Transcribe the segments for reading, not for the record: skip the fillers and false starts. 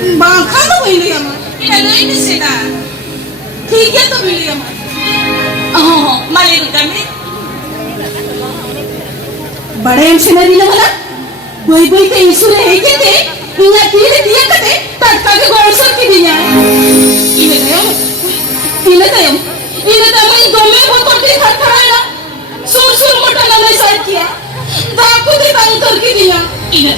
Bangka tuh pilih ama. ini sih na. Tiga tuh pilih ama. Oh, malu kami. बड़े हमसे न दिला वाला बोई बोई के इंसुले है के ते इन्हें तीरे दिया कते तड़का के गोरसर की दिया इन्हें तो मैं गोमे को कोटी खा खा ना सुर सुर मोटा ना मैं साथ किया बाकू दे ताऊ कर की दिया इन्हें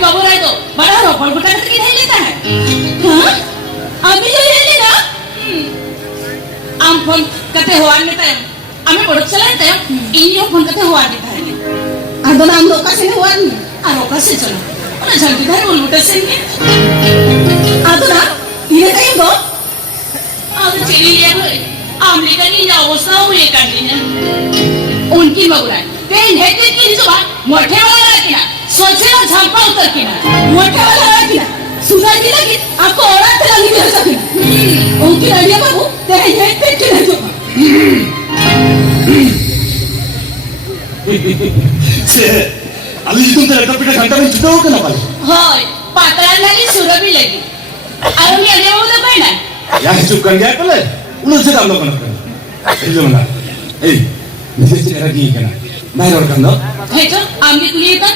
बाबू राय तो बड़ा रोपड़ बुटा करके नहीं लेता है हाँ अभी जो ले लेना आम फोन करते हुआ लेता है हमें प्रोडक्ट चलाते हैं इन्हीं फोन करते हुआ देता है आदो नाम रोका से हुआ नहीं रोका से चला और जल्दी धार बोल बुटा से नहीं आदो ना ये कहीं दो आदो चली ले बोले आमले का नहीं जाओ उसना हुए कर देना उनकी मगुराई तेन है तेन की जो बात मोटे वाला किया सोचे ना झंपा उतर के ना मोटा वाला रखी ना सुना जी लगी आपको औरत से लगी नहीं सकती उनकी लड़िया बाबू तेरे ये पे क्यों जो से अभी तुम तेरे कपड़े घंटा में छुट्टा हो के ना पाले होय पातळा लगी सुरभी लगी और मैं अरे वो तो पहना या चुप कर गया पहले उन्हें से काम लोग ना कर जो ना ए मिसेस तेरा की क्या ना बाहर और कर दो है तो आमने तुझे तक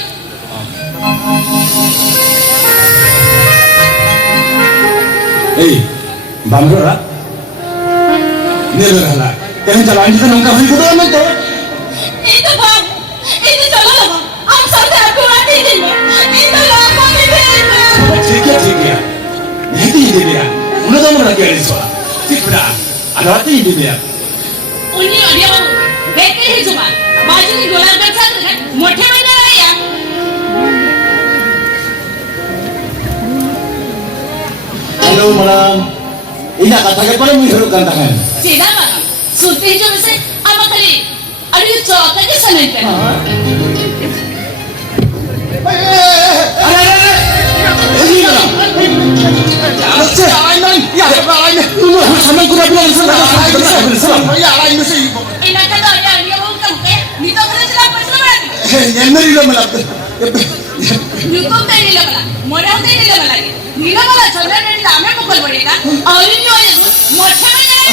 ए बामरोरा नेलरला कहीं चला इंसान नंका हुई को ना तो itu bang itu चलो ना हम सब आपको आते दिन में itu लोगों ने भेजना ठीक है ये दे दिया उन्हें तो मना किया इस वाला ठीक बड़ा अदालत ही दे दिया उन्हीं अड़िया बाबू देखे ही जुबान बाजू की गोला कर सकते हैं मोटे में ना रहा हेलो मैडम इन्हें कथा के परे मुझे रुकन था सीधा बाबा सुनते ही जो वैसे अब करी अरे चौथा के समय पे इन्हें क्या तो अड़िया वो क्या होते नहीं तो करें चला पैसा बना निको ते नीला वाला मोरे होते नीला वाला नीला वाला चलने नहीं दामे मुकल पड़ेगा और इन जो ये मोटे में जाए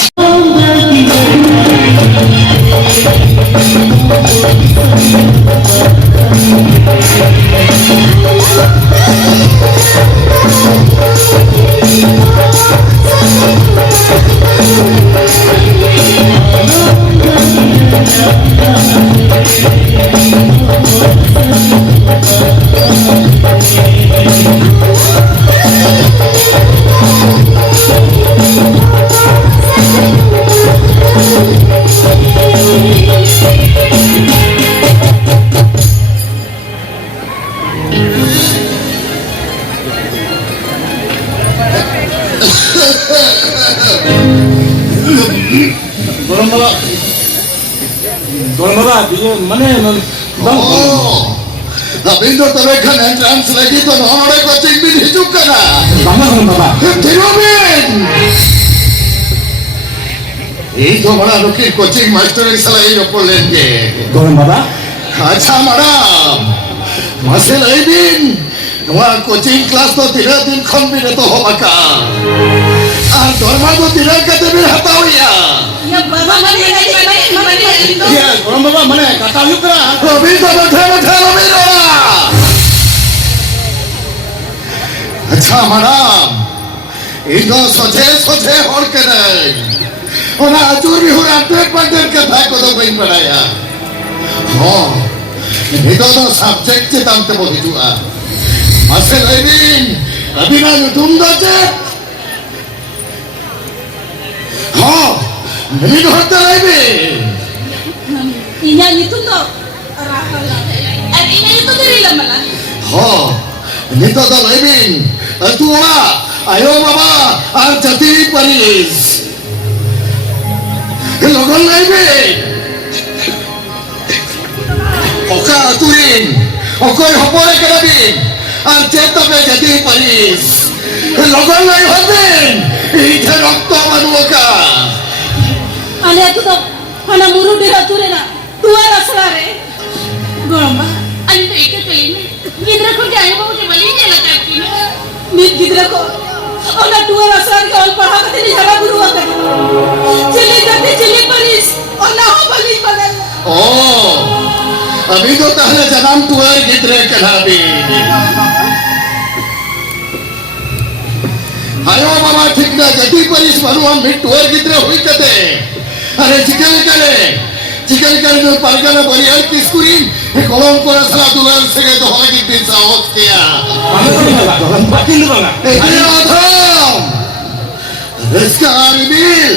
Gorong baba, mana bang? Tapi itu terlihat entrance lagi tu orang coaching bin hidup kana. Bangga gorong baba. Tirobin. Itu mana lukis coaching master yang salah ini opor lagi. Gorong baba? Acha madam. Masih lagi bin. Wah coaching kelas tu tidak din kombin itu hobaka. Dorma tu tidak kata bin hatau ya. Ya बाबा मने Iya, gorong baba mana? Kata yuk lah. Robin tu betul Robin orang. अच्छा madam इधर सोचे और करे और आजूर भी हो अपने पंडर कथा को तो कोई पढ़ाया हाँ इधर तो सब्जेक्ट से तंत्र बोली जुआ मसे लेकिन अभी ना तुम दोचे हाँ नहीं तो हटता लेकिन Inyan itu tuh ini itu dari lama हाँ नहीं तो लेकिन तू वाला ayo mama al jati paris Logon laibin. Oka aturin. Okoy hopore kadabin. Ang cetape jadi paris. Logon laibin. Ite rokto manuka. Ane atu to hana muru de hature na tua rasla re Goromba, ani to ikat ini. Gidra ko jahe babu ke bali ne lata ki. mit gidra ko ona tua rasla ke ol padha kate ni hara guru ka chili paris ona ho bali bagal Oh, अभी तो तहले जन्म तुअर गिद्रे कनाबी आयो बाबा ठीक ना जति परिस भनु हम मिटुअर गिद्रे हुई कते अरे चिकन करे जो परगना बरियार किसकुरिन हे कोलम कोरा सला दुलार से तो होला की पिंसा होत किया Makin lu bang. ए आधम इसका आरबिल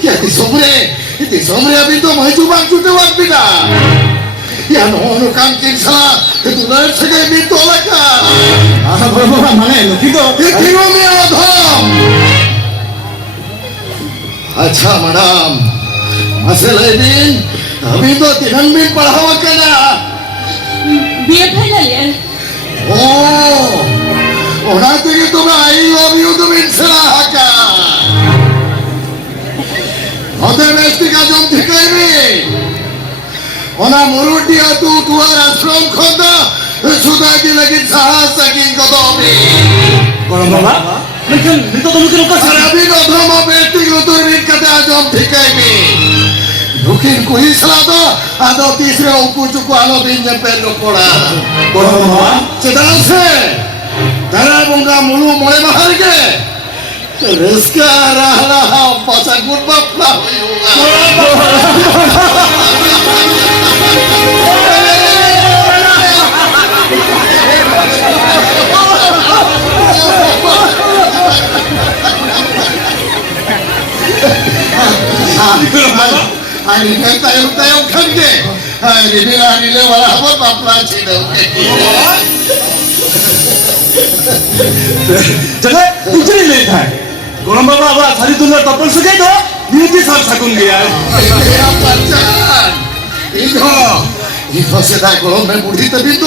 क्या तिसोमरे अभी तो महजू बांग चुटे वाट बिना या नोनो काम किन सला दुलार से भी तो लगा Bang, mana lu gitu? तीनों में आधम अच्छा मैडम असल दिन अभी तो तीन दिन पढ़ावा करना Biar final ya. Oh, orang tu itu I love you tu minsela haka. Hotel mestika jom thikai ni. Ona murutia tu tuar ashram khonda sudah di lagi sahas saking kodomi. Gorong baba. Mungkin itu tuh mungkin luka sih. Sarabi no drama bestik lutur min kata jom thikai ni. Mungkin kui salado ada tisre upu cuku alo binnya pelu kola. Gorong baba. चेतान से तारा बुंगा मुलु मोले महर के rieska रहा पासा good बापला Ani kan tayong kan ke ani bilang ni le wala apa baपला छिनो जगह कुछ नहीं लेता है गोरम बाबा अब सारी दुनिया तपल सके तो नीति साफ सकूं गया है ya pacan Hijo se da kolom me budi tapi to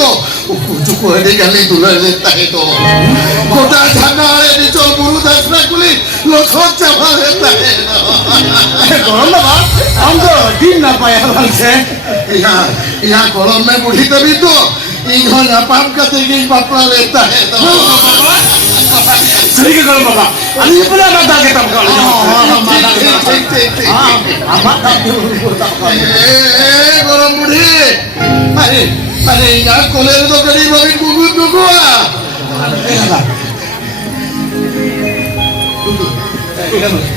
cukup ada kali dulu leta itu kota jana ale di col buru dasna kuli lo khot chapa leta गोरम बाबा हम तो दिन ना पाया बंग से ya kolom me budi tapi to Hijo nyapam kate ging bapla leta itu सही के गोरम बाबा अभी पुला मत आके तब कर गरम बुढ़ी अरे यहाँ कोलेर तो करीब अभी गुगु गुगुआ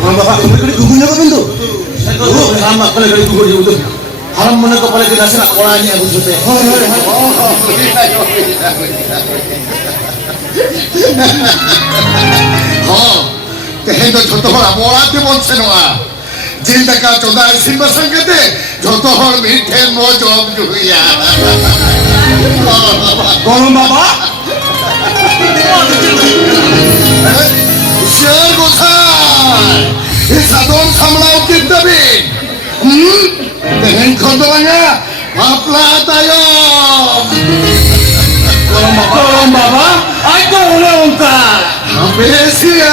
गोरम बाबा तुम्हें कड़ी गुगु ना बंदो वो राम अपने कड़ी गुगु जो उधर हरम मने को पले के नसना कोड़ा नहीं अबुल सुते हाँ तेहे तो छोटो हर अबोराते बोलते नोआ जिंदा का चौदा सिंबा संगते छोटो हर मीठे मोजोब जुहिया गोरम बाबा शेर गोसाई इस अदोम सामलाओ कितना भी तेहे खोदोंगा अपना तायो गोरम बाबा आज तो उन्हें उनका Amesia